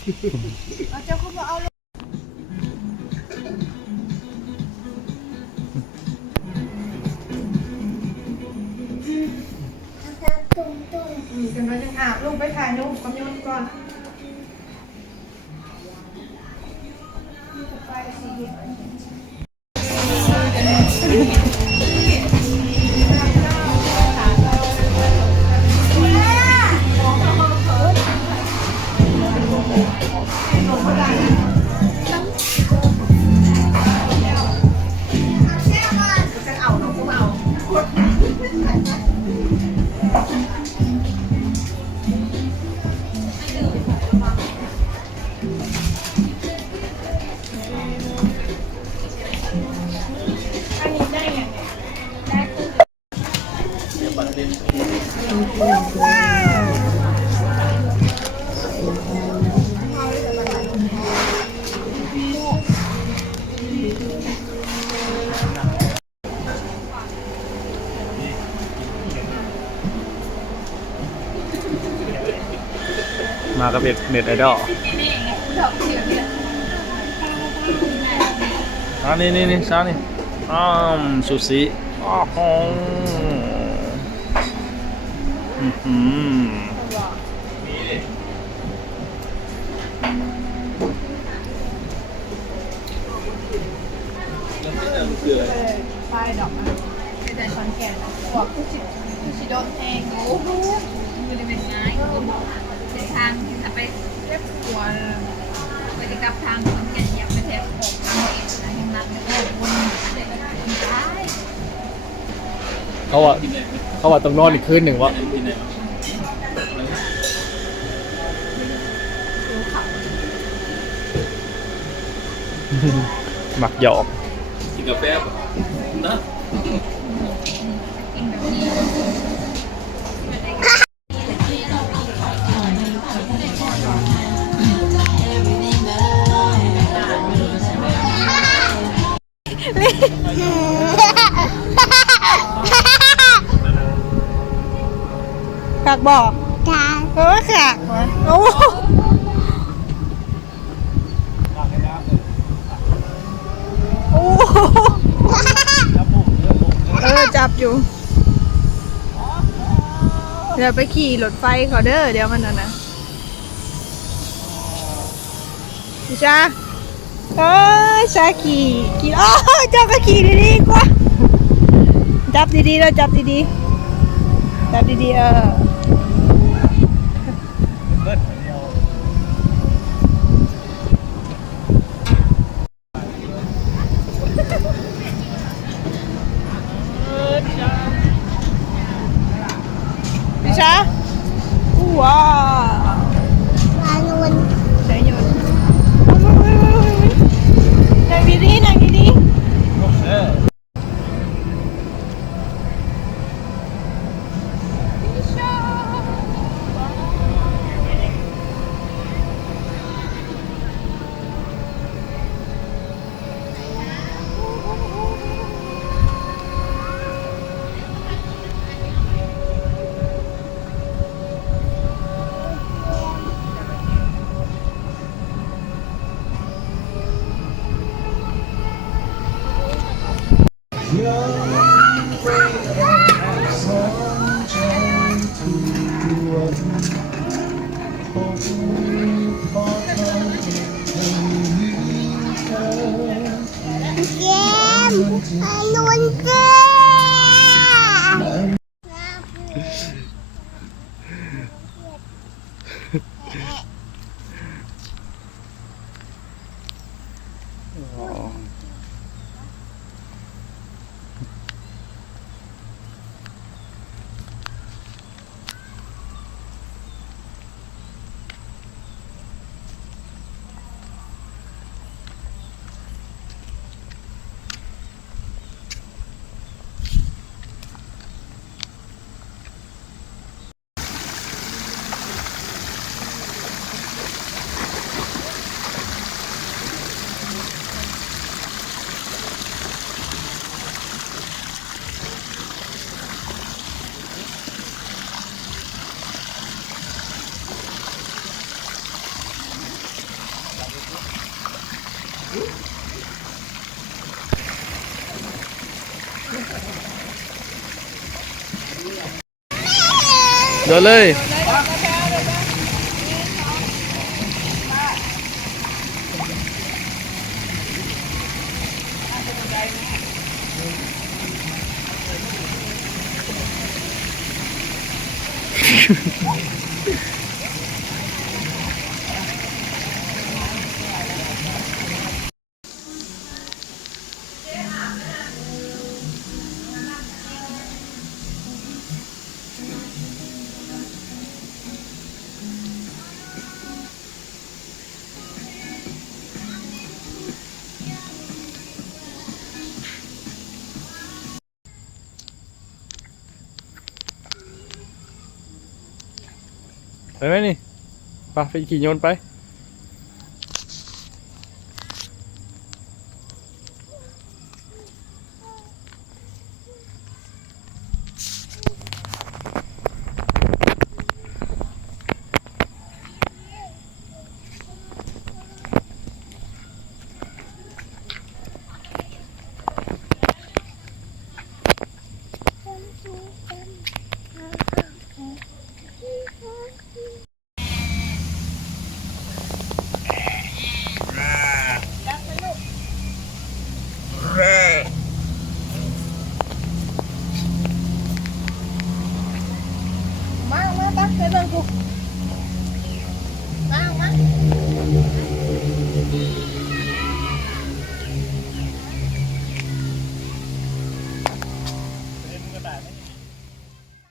เจ้าเขาบอกเอาลงกันมาจะอาบลงไปถ่ายรูปกับยนต์ก่อนมากับเน็ตไอดอลนี่ช้านี่ซูชิอ๋อปลายดอกนะเป็นใจคอนแก่นบอกผู้ชิโดนแทงโอ้โหมันจะเป็นง่ายเส้นทางที่จะไปเรียบตัวไปจะกลับทางคอนแก่นอยากไปแทบของทางเองนะยังนักไม่ได้วนได้เขาว่าต้องนอนอีกคืนหนึ่งวะหมักหยอกกินกาแฟนะขากบอกขากโอ้จับอยู่เดี๋ยวไปขี่รถไฟเขาเด้อเดี๋ยวมันนะพี่ชาชาขี่อ๋อจับก็ขี่ดีๆกว่าจับดีๆแล้วจับดีๆพี่ชาว้าวใช้ยนต์นั่งดี โดนเลย ไปไหมนี่ไปขี่โยนต์ไป